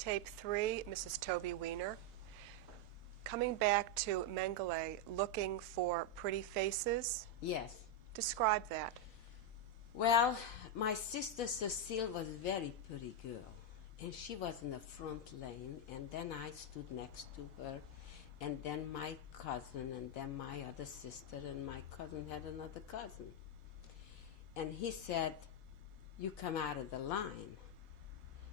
Tape 3, Mrs. Toby Wiener. Coming back to Mengele, looking for pretty faces. Yes. Describe that. Well, my sister Cecile was a very pretty girl, and she was in the front lane, and then I stood next to her, and then my cousin, and then my other sister, and my cousin had another cousin. And he said, "You come out of the line."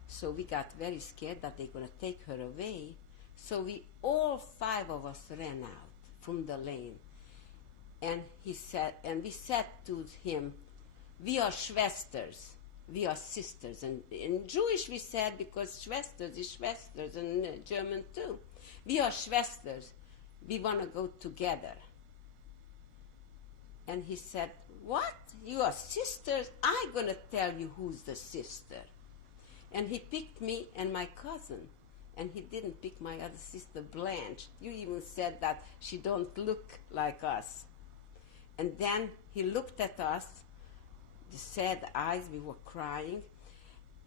So we got very scared that they're going to take her away. So we, all five of us, ran out from the lane. And he said, and we said to him, "We are Schwesters. We are sisters." And in Jewish we said, because Schwesters is Schwesters, and in German too. "We are Schwesters. We want to go together." And he said, "What? You are sisters? I'm going to tell you who's the sister." And he picked me and my cousin. And he didn't pick my other sister, Blanche. You even said that she don't look like us. And then he looked at us, the sad eyes, we were crying.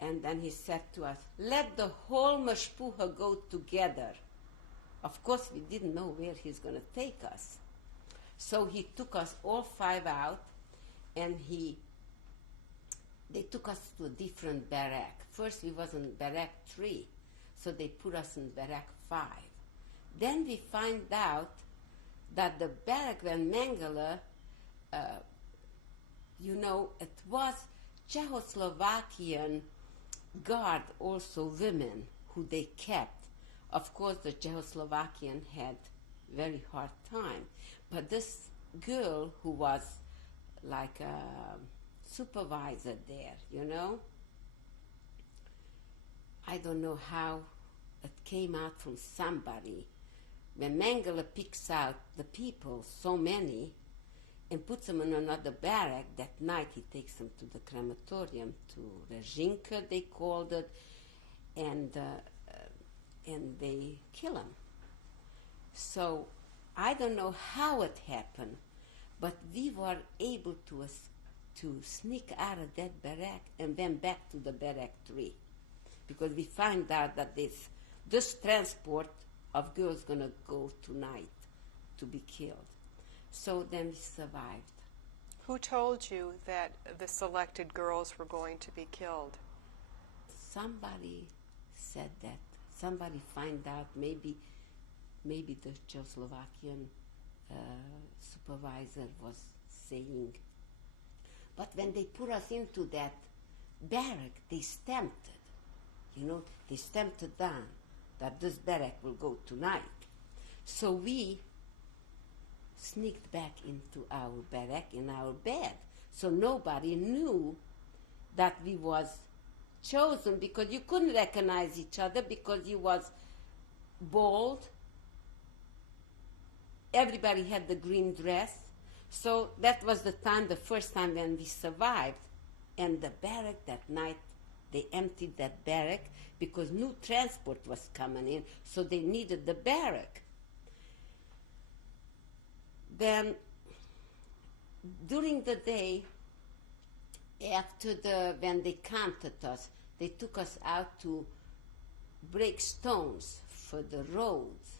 And then he said to us, "Let the whole mashpucha go together." Of course, we didn't know where he's going to take us. So he took us all five out, and they took us to a different barrack. First, we was in Barrack 3, so they put us in Barrack 5. Then we find out that the barrack when Mengele, it was Czechoslovakian guard, also women, who they kept. Of course, the Czechoslovakian had very hard time. But this girl who was like a supervisor there, I don't know how it came out from somebody. When Mengele picks out the people, so many, and puts them in another barrack, that night he takes them to the crematorium, to Rezinka, they called it, and they kill him. So I don't know how it happened, but we were able to sneak out of that barrack and went back to the Barrack 3, because we found out that this transport of girls going to go tonight to be killed. So then we survived. Who told you that the selected girls were going to be killed? Somebody said that. Somebody find out, maybe the Czechoslovakian supervisor was saying. But when they put us into that barrack, they stamped it. They stamped it down that this barrack will go tonight. So we sneaked back into our barrack in our bed. So nobody knew that we was chosen, because you couldn't recognize each other because you was bald. Everybody had the green dress. So that was the first time when we survived. And the barrack that night, they emptied that barrack because new transport was coming in, so they needed the barrack. Then, during the day, when they counted us, they took us out to break stones for the roads.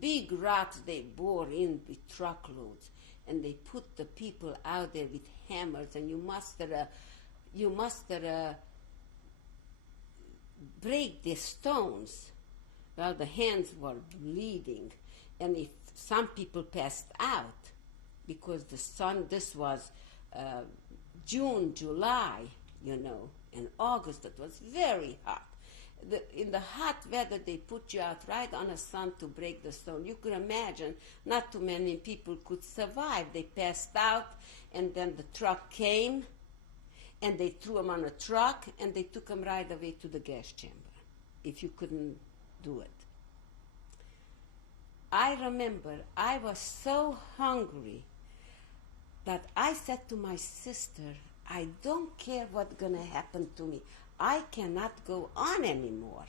Big rocks they bore in with truckloads, and they put the people out there with hammers, and you must break the stones. Well, the hands were bleeding, and if some people passed out because the sun, this was June, July, in August it was very hot. In the hot weather, they put you out right on the sun to break the stone. You could imagine not too many people could survive. They passed out, and then the truck came, and they threw them on a truck, and they took them right away to the gas chamber, if you couldn't do it. I remember I was so hungry that I said to my sister, "I don't care what's going to happen to me. I cannot go on anymore."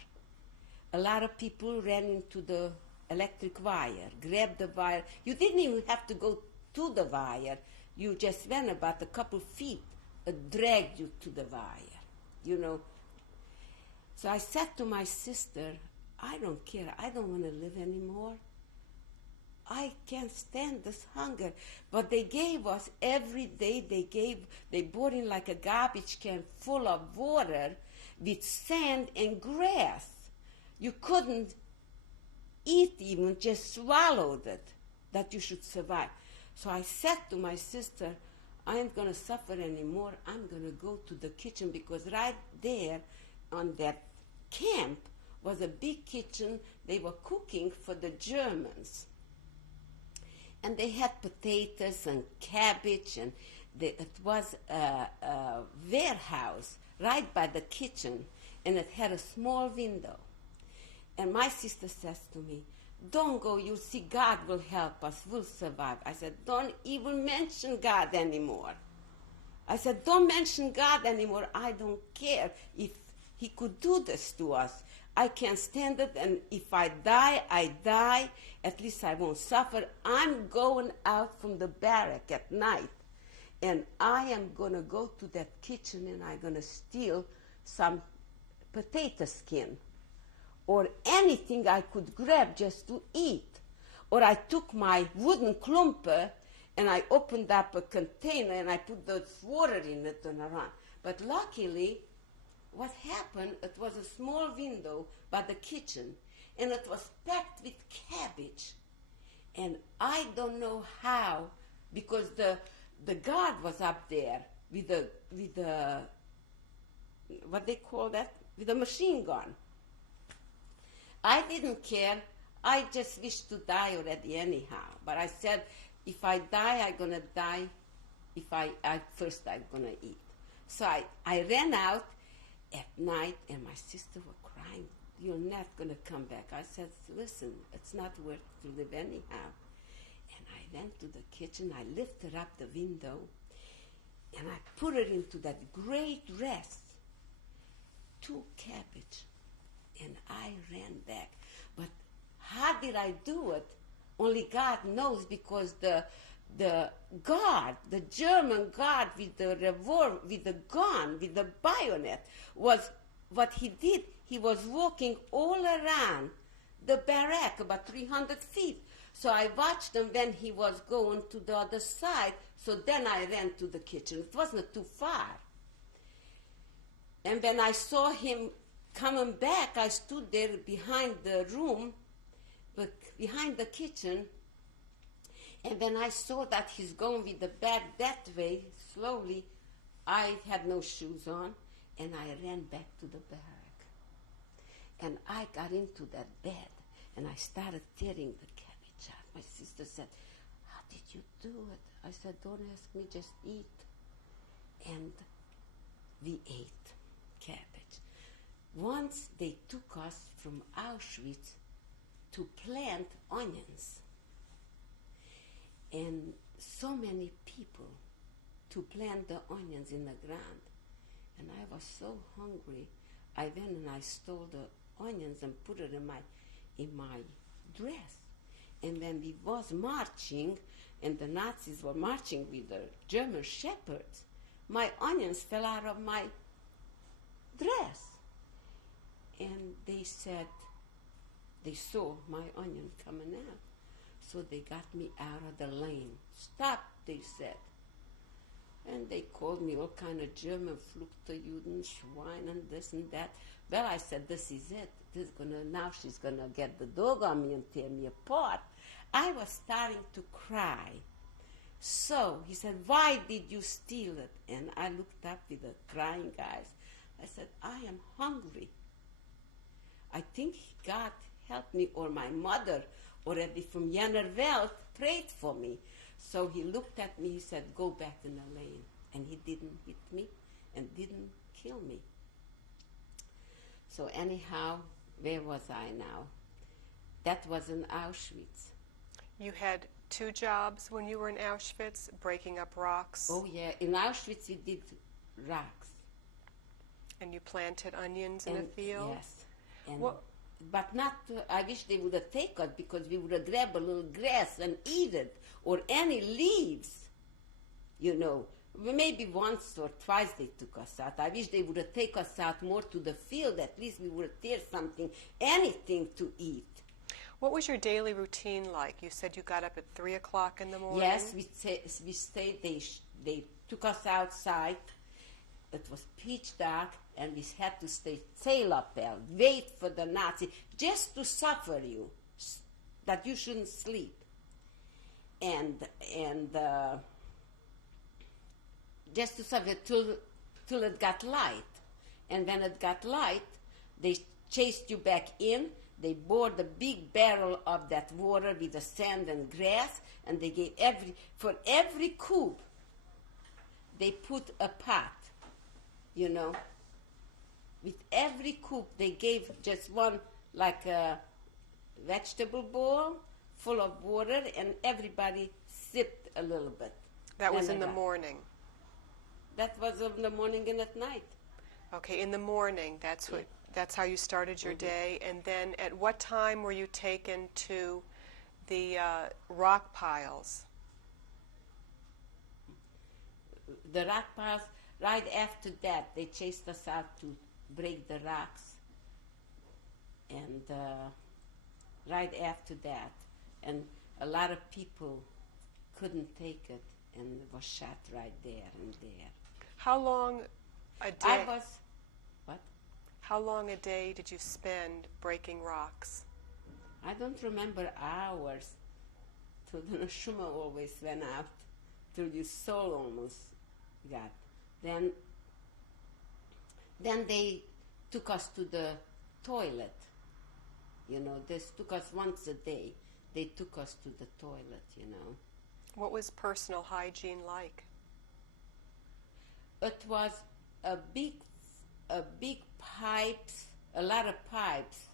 A lot of people ran into the electric wire, grabbed the wire. You didn't even have to go to the wire. You just went about a couple feet, it dragged you to the wire, So I said to my sister, I don't care. I don't want to live anymore. I can't stand this hunger. But they gave us every day, they brought in like a garbage can full of water with sand and grass. You couldn't eat even, just swallowed it, that you should survive. So I said to my sister, I ain't going to suffer anymore. I'm going to go to the kitchen, because right there on that camp was a big kitchen. They were cooking for the Germans. And they had potatoes and cabbage, and it was a warehouse right by the kitchen, and it had a small window. And my sister says to me, don't go, you'll see God will help us, we'll survive. I said, don't even mention God anymore. I said, don't mention God anymore. I don't care if he could do this to us. I can't stand it, and if I die, I die. At least I won't suffer. I'm going out from the barrack at night, and I am going to go to that kitchen, and I'm going to steal some potato skin or anything I could grab just to eat. Or I took my wooden klumper, and I opened up a container, and I put the water in it and around. But luckily, what happened, it was a small window by the kitchen, and it was packed with cabbage. And I don't know how, because the guard was up there with the what they call that? With a machine gun. I didn't care. I just wished to die already anyhow. But I said, if I die, I'm going to die. If I'm going to eat. So I ran out at night, and my sister was crying, you're not going to come back. I said, listen, it's not worth to live anyhow. And I went to the kitchen, I lifted up the window, and I put it into that great rest, 2 cabbage, and I ran back. But how did I do it? Only God knows, because the guard, the German guard with the revolver, with the gun, with the bayonet, was what he did. He was walking all around the barrack, about 300 feet. So I watched him when he was going to the other side. So then I ran to the kitchen. It wasn't too far. And when I saw him coming back, I stood there behind the room, behind the kitchen. And when I saw that he's going with the bag that way, slowly, I had no shoes on, and I ran back to the barrack. And I got into that bed, and I started tearing the cabbage out. My sister said, how did you do it? I said, don't ask me, just eat. And we ate cabbage. Once they took us from Auschwitz to plant onions. And so many people to plant the onions in the ground. And I was so hungry, I went and I stole the onions and put it in my dress. And when we was marching, and the Nazis were marching with the German shepherds, my onions fell out of my dress. And they said, they saw my onion coming out. So they got me out of the lane. Stop, they said. And they called me all kind of German, Flugterjuden, Schwein, and this and that. Well, I said, this is it. Now she's going to get the dog on me and tear me apart. I was starting to cry. So he said, why did you steal it? And I looked up with the crying eyes. I said, I am hungry. I think God helped me, or my mother already from Wiener Welt prayed for me. So he looked at me, he said, go back in the lane. And he didn't hit me and didn't kill me. So anyhow, where was I now? That was in Auschwitz. You had 2 jobs when you were in Auschwitz, breaking up rocks. Oh yeah, in Auschwitz we did rocks. And you planted onions in a field? Yes. And but not, I wish they would have taken it, because we would have grabbed a little grass and eat it, or any leaves, Maybe once or twice they took us out. I wish they would have taken us out more to the field. At least we would have there something, anything to eat. What was your daily routine like? You said you got up at 3 o'clock in the morning? Yes, we stayed. They took us outside. It was pitch dark, and we had to stay sail up there, wait for the Nazi, just to suffer you, that you shouldn't sleep. And just to suffer till it got light. And when it got light, they chased you back in. They bored the big barrel of that water with the sand and grass, and they gave for every cube, they put a pot, you know. With every cube, they gave just one, like a vegetable bowl full of water, and everybody sipped a little bit. That was in the morning? That was in the morning and at night. Okay, in the morning, that's how you started your day. And then at what time were you taken to the rock piles? The rock piles, right after that, they chased us out to break the rocks. And right after that, and a lot of people couldn't take it and was shot right there and there. How long a day? What? How long a day did you spend breaking rocks? I don't remember hours. Till the neshama always went out, till your soul almost got. Then they took us to the toilet. You know, they took us once a day. They took us to the toilet, you know. What was personal hygiene like? It was a big pipes, a lot of pipes,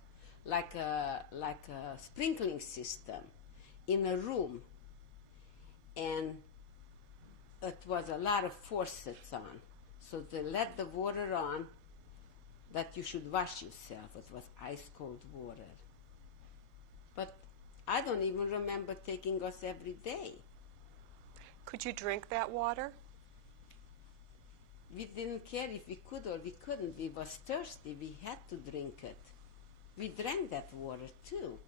like a sprinkling system in a room, and it was a lot of faucets on. So they let the water on that you should wash yourself. It was ice cold water. But I don't even remember taking us every day. Could you drink that water? We didn't care if we could or we couldn't. We was thirsty. We had to drink it. We drank that water too.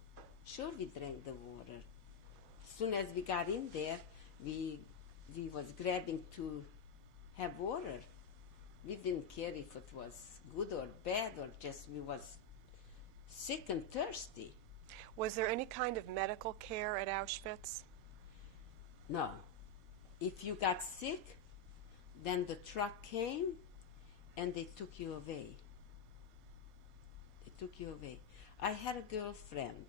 Sure, we drank the water. As soon as we got in there, we was grabbing to have water. We didn't care if it was good or bad, or just we was sick and thirsty. Was there any kind of medical care at Auschwitz? No. If you got sick, then the truck came and they took you away. They took you away. I had a girlfriend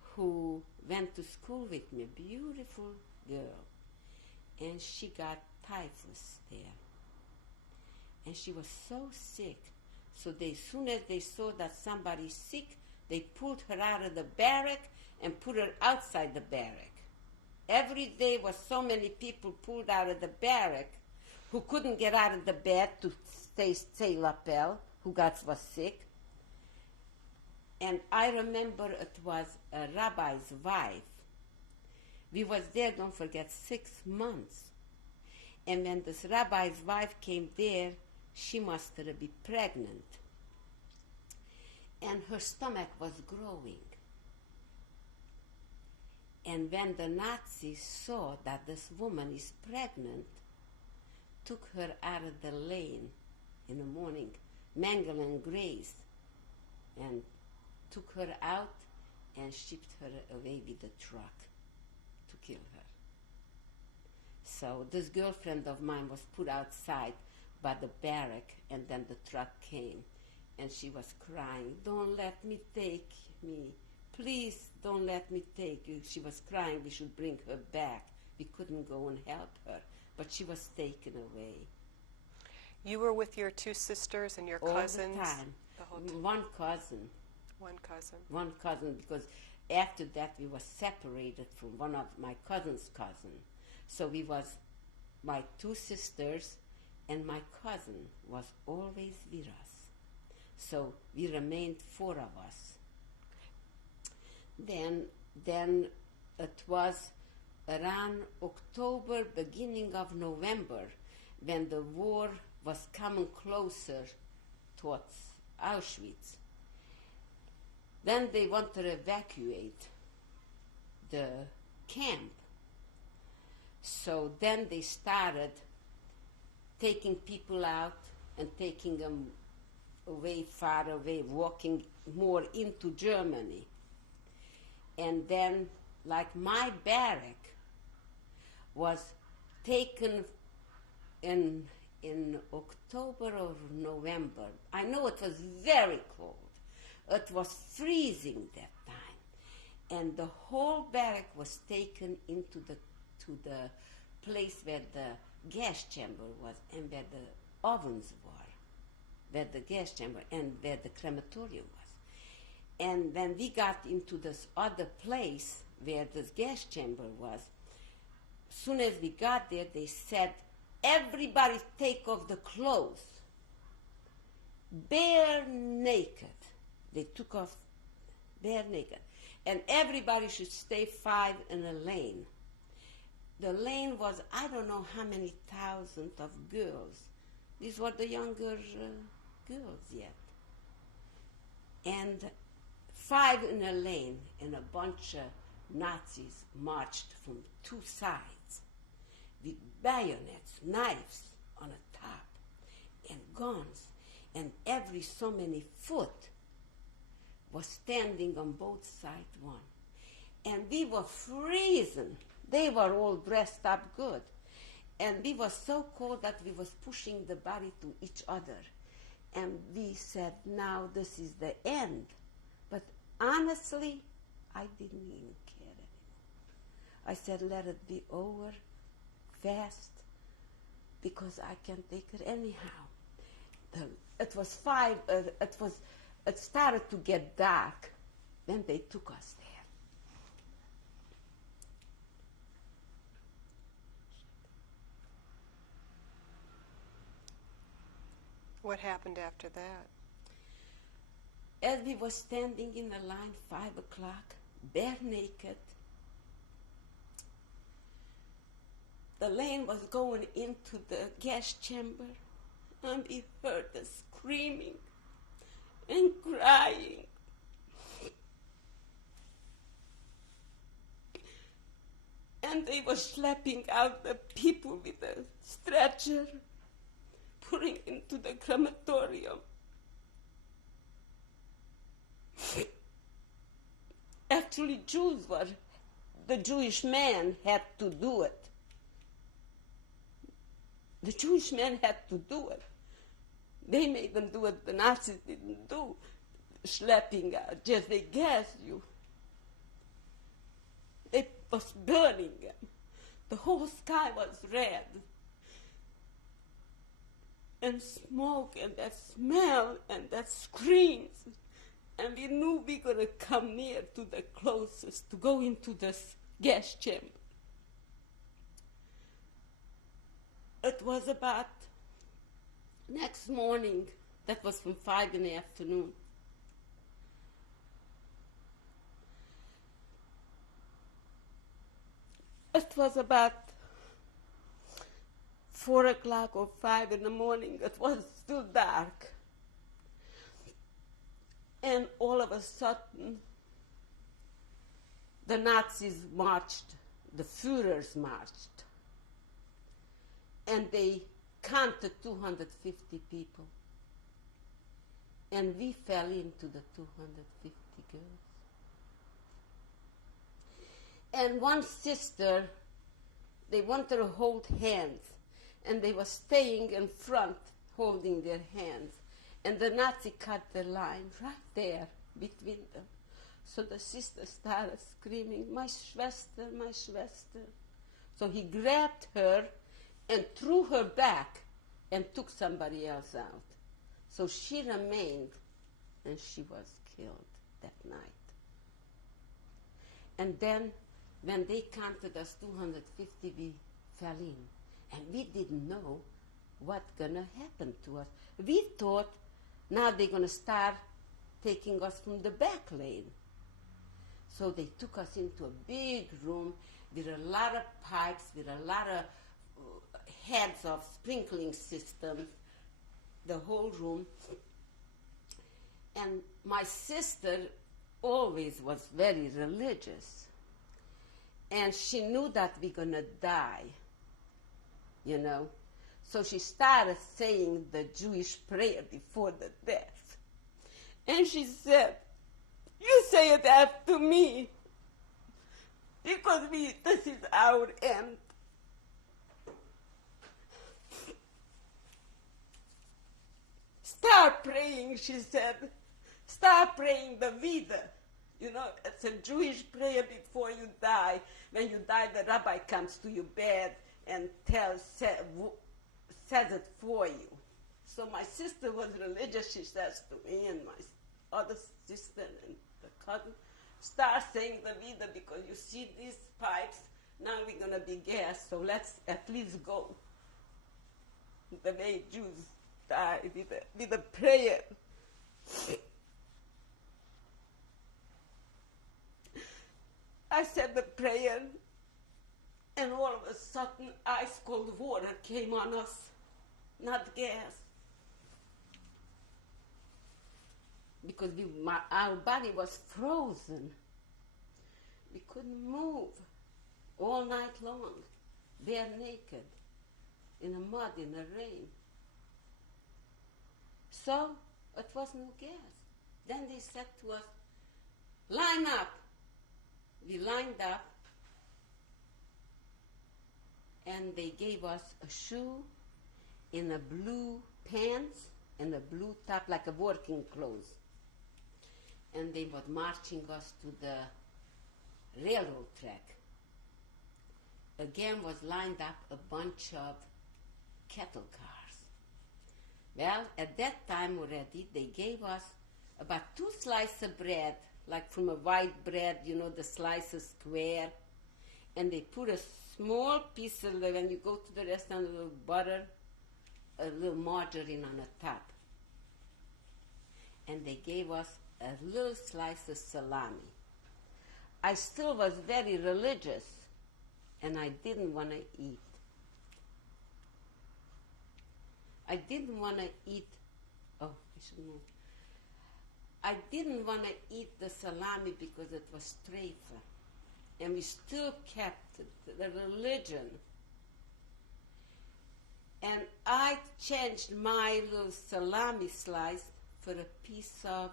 who went to school with me, a beautiful girl, and she got typhus there. And she was so sick. So as soon as they saw that somebody's sick, they pulled her out of the barrack and put her outside the barrack. Every day was so many people pulled out of the barrack who couldn't get out of the bed to stay lapel, who was sick. And I remember it was a rabbi's wife. We was there, don't forget, 6 months. And when this rabbi's wife came there, she must have been pregnant. And her stomach was growing. And when the Nazis saw that this woman is pregnant, took her out of the lane in the morning, Mengele and Grace, and took her out and shipped her away with the truck to kill her. So this girlfriend of mine was put outside by the barrack, and then the truck came, and she was crying, "Don't let me take me. Please don't let me take you." She was crying we should bring her back. We couldn't go and help her, but she was taken away. You were with your 2 sisters and your cousins? All the time. The whole time. One cousin. One cousin. One cousin, because after that we were separated from one of my cousin's cousin. So we was my 2 sisters, and my cousin was always with us. So we remained 4 of us. Then it was around October, beginning of November, when the war was coming closer towards Auschwitz. Then they wanted to evacuate the camp. So then they started taking people out and taking them away, far away, walking more into Germany. And then, like my barrack was taken in October or November. I know it was very cold. It was freezing that time. And the whole barrack was taken into the place where the gas chamber was and where the ovens were, where the gas chamber and where the crematorium was. And when we got into this other place where this gas chamber was, as soon as we got there, they said, everybody take off the clothes. Bare naked. They took off bare naked. And everybody should stay 5 in a lane. The lane was, I don't know how many thousands of girls. These were the younger girls yet. And 5 in a lane, and a bunch of Nazis marched from 2 sides with bayonets, knives on the top, and guns, and every so many foot was standing on both sides one. And we were freezing. They were all dressed up good. And we were so cold that we was pushing the body to each other. And we said, now this is the end. But honestly, I didn't even care anymore. I said, let it be over fast, because I can't take it anyhow. It started to get dark. Then they took us there. What happened after that? As we were standing in a line, 5 o'clock, bare naked, the lane was going into the gas chamber, and we heard the screaming and crying. And they were schlepping out the people with a stretcher, putting into the crematorium. Actually, the Jewish man had to do it. The Jewish men had to do it. They made them do it. The Nazis didn't do schlepping out. Just they gassed you. It was burning them. The whole sky was red. And smoke and that smell and that screams. And we knew we were going to come near to the closest to go into this gas chamber. It was about next morning, that was from 5 in the afternoon. It was about 4 o'clock or 5 in the morning. It was still dark. And all of a sudden, the Nazis marched, the Führers marched. And they counted 250 people. And we fell into the 250 girls. And one sister, they wanted to hold hands, and they were staying in front, holding their hands. And the Nazi cut the line right there between them. So the sister started screaming, "My Schwester, my Schwester." So he grabbed her and threw her back and took somebody else out. So she remained, and she was killed that night. And then when they counted us 250, we fell in. And we didn't know what's going to happen to us. We thought now they're going to start taking us from the back lane. So they took us into a big room with a lot of pipes, with a lot of heads of sprinkling systems, the whole room. And my sister always was very religious. And she knew that we're going to die, you know. So she started saying the Jewish prayer before the death. And she said, "You say it after me, because this is our end." Start praying, she said. Start praying the Vida. You know, it's a Jewish prayer before you die. When you die, the rabbi comes to your bed and says it for you. So my sister was religious, she says to me, and my other sister and the cousin, start saying the Vida, because you see these pipes, now we're going to be gas, so let's at least go the way Jews die with a prayer. I said the prayer, and all of a sudden ice cold water came on us, not gas. Because our body was frozen. We couldn't move all night long, bare naked, in the mud, in the rain. So it was no gas. Then they said to us, "Line up." We lined up, and they gave us a shoe in a blue pants and a blue top, like a working clothes. And they were marching us to the railroad track. Again was lined up a bunch of cattle cars. Well, at that time already, they gave us about 2 slices of bread, like from a white bread, you know, the slice is square. And they put a small piece of, when you go to the restaurant, a little butter, a little margarine on the top. And they gave us a little slice of salami. I still was very religious, and I didn't want to eat. I didn't want to eat, I should move. I didn't want to eat the salami because it was treifa. And we still kept the religion. And I changed my little salami slice for a piece of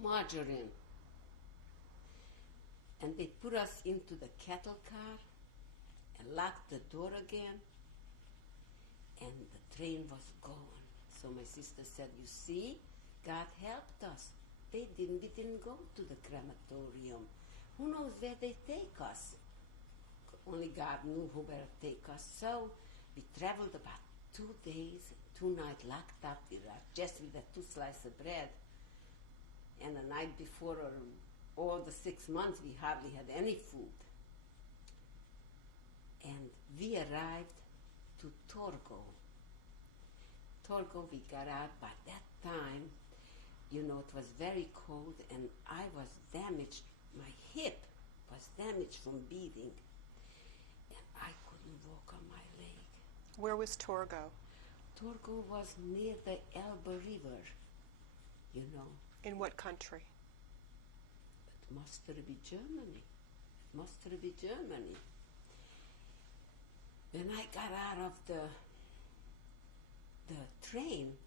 margarine. And they put us into the cattle car and locked the door again. And the train was gone. So my sister said, "You see, God helped us. We didn't go to the crematorium. Who knows where they take us? Only God knew where to take us." So we traveled about 2 days, 2 nights, locked up just with the 2 slices of bread. And the night before, or all the 6 months, we hardly had any food. And we arrived to Torgo. Torgo, we got out. By that time, you know, it was very cold, and I was damaged. My hip was damaged from beating, and I couldn't walk on my leg. Where was Torgo? Torgo was near the Elbe River, you know. In what country? It must be Germany. It must be Germany. When I got out of the train,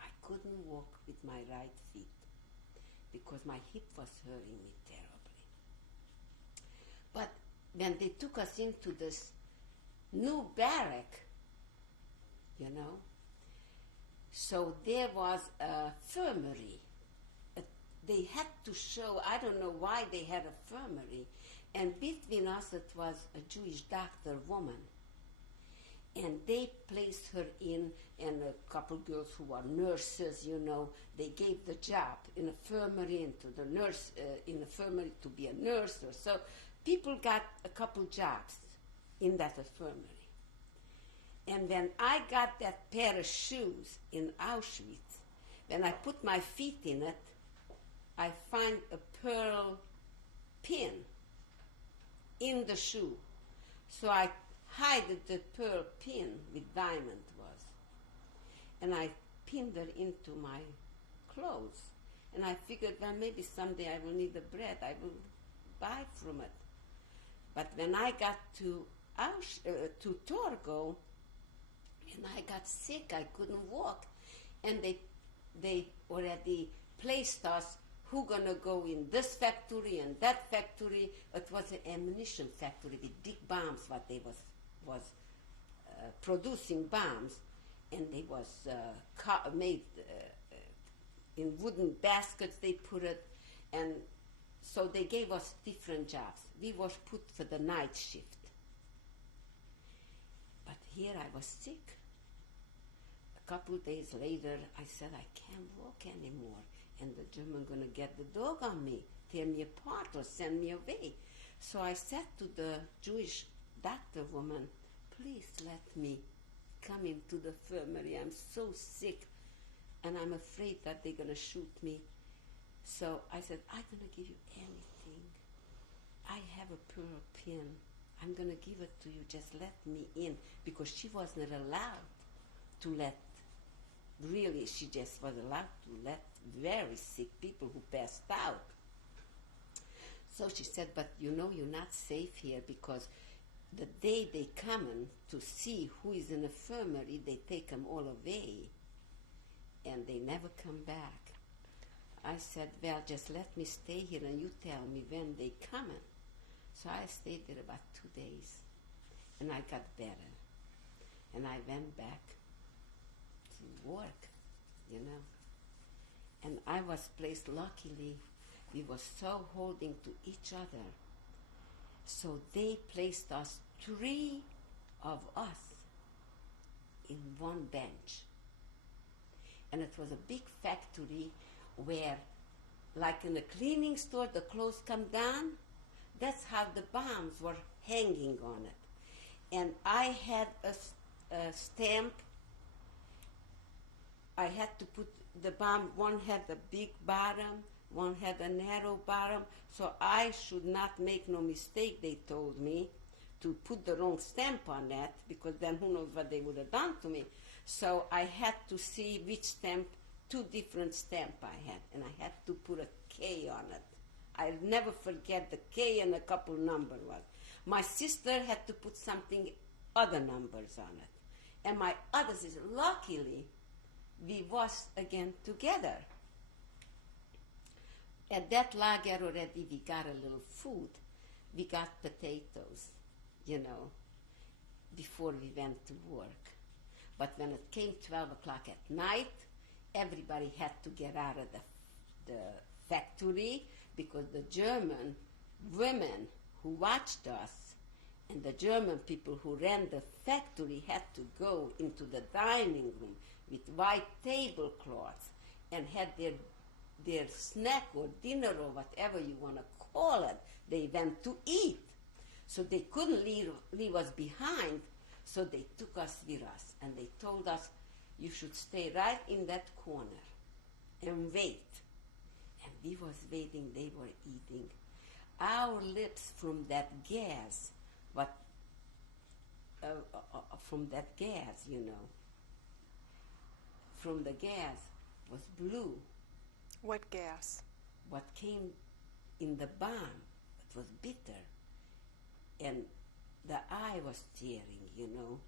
I couldn't walk with my right feet because my hip was hurting me terribly. But when they took us into this new barrack, you know, so there was a infirmary. They had to show, I don't know why they had a infirmary, and between us it was a Jewish doctor woman. And they placed her in, and a couple girls who were nurses, you know, they gave the job in infirmary and to the nurse, in infirmary to be a nurse or so. People got a couple jobs in that infirmary. And when I got that pair of shoes in Auschwitz, when I put my feet in it, I find a pearl pin in the shoe. So I hid the pearl pin with diamond was. And I pinned her into my clothes. And I figured, well, maybe someday I will need the bread. I will buy from it. But when I got to Torgo, and I got sick, I couldn't walk. And they already placed us who gonna go in this factory and that factory. It was an ammunition factory with big bombs, what they was producing bombs, and they was made in wooden baskets. They put it, and so they gave us different jobs. We was put for the night shift, but here I was sick. A couple days later, I said I can't walk anymore, and the German gonna get the dog on me, tear me apart, or send me away. So I said to the Jewish doctor woman, please let me come into the infirmary. I'm so sick, and I'm afraid that they're gonna shoot me. So I said, I'm gonna give you anything. I have a pearl pin. I'm gonna give it to you. Just let me in, because she wasn't allowed to let. Really, she just was allowed to let very sick people who passed out. So she said, but you know you're not safe here, because the day they come in to see who is in the infirmary, they take them all away, and they never come back. I said, well, just let me stay here, and you tell me when they come in. So I stayed there about 2 days, and I got better. And I went back to work, you know. And I was placed, luckily, we were so holding to each other. So they placed us, 3 of us, in one bench. And it was a big factory where, like in a cleaning store, the clothes come down. That's how the bombs were hanging on it. And I had a stamp. I had to put the bomb, one had a big bottom, one had a narrow bottom, so I should not make no mistake, they told me, to put the wrong stamp on that, because then who knows what they would have done to me. So I had to see which stamp, 2 different stamp I had, and I had to put a K on it. I'll never forget the K and a couple number was. My sister had to put something, other numbers on it. And my other sister, luckily, we was again together. At that lager already we got a little food. We got potatoes, you know, before we went to work. But when it came 12 o'clock at night, everybody had to get out of the factory, because the German women who watched us and the German people who ran the factory had to go into the dining room with white tablecloths and had their snack or dinner or whatever you want to call it. They went to eat. So they couldn't leave us behind, so they took us with us. And they told us, you should stay right in that corner and wait. And we was waiting, they were eating. Our lips from that gas, you know, from the gas was blue. What gas? What came in the bomb, it was bitter. And the eye was tearing, you know.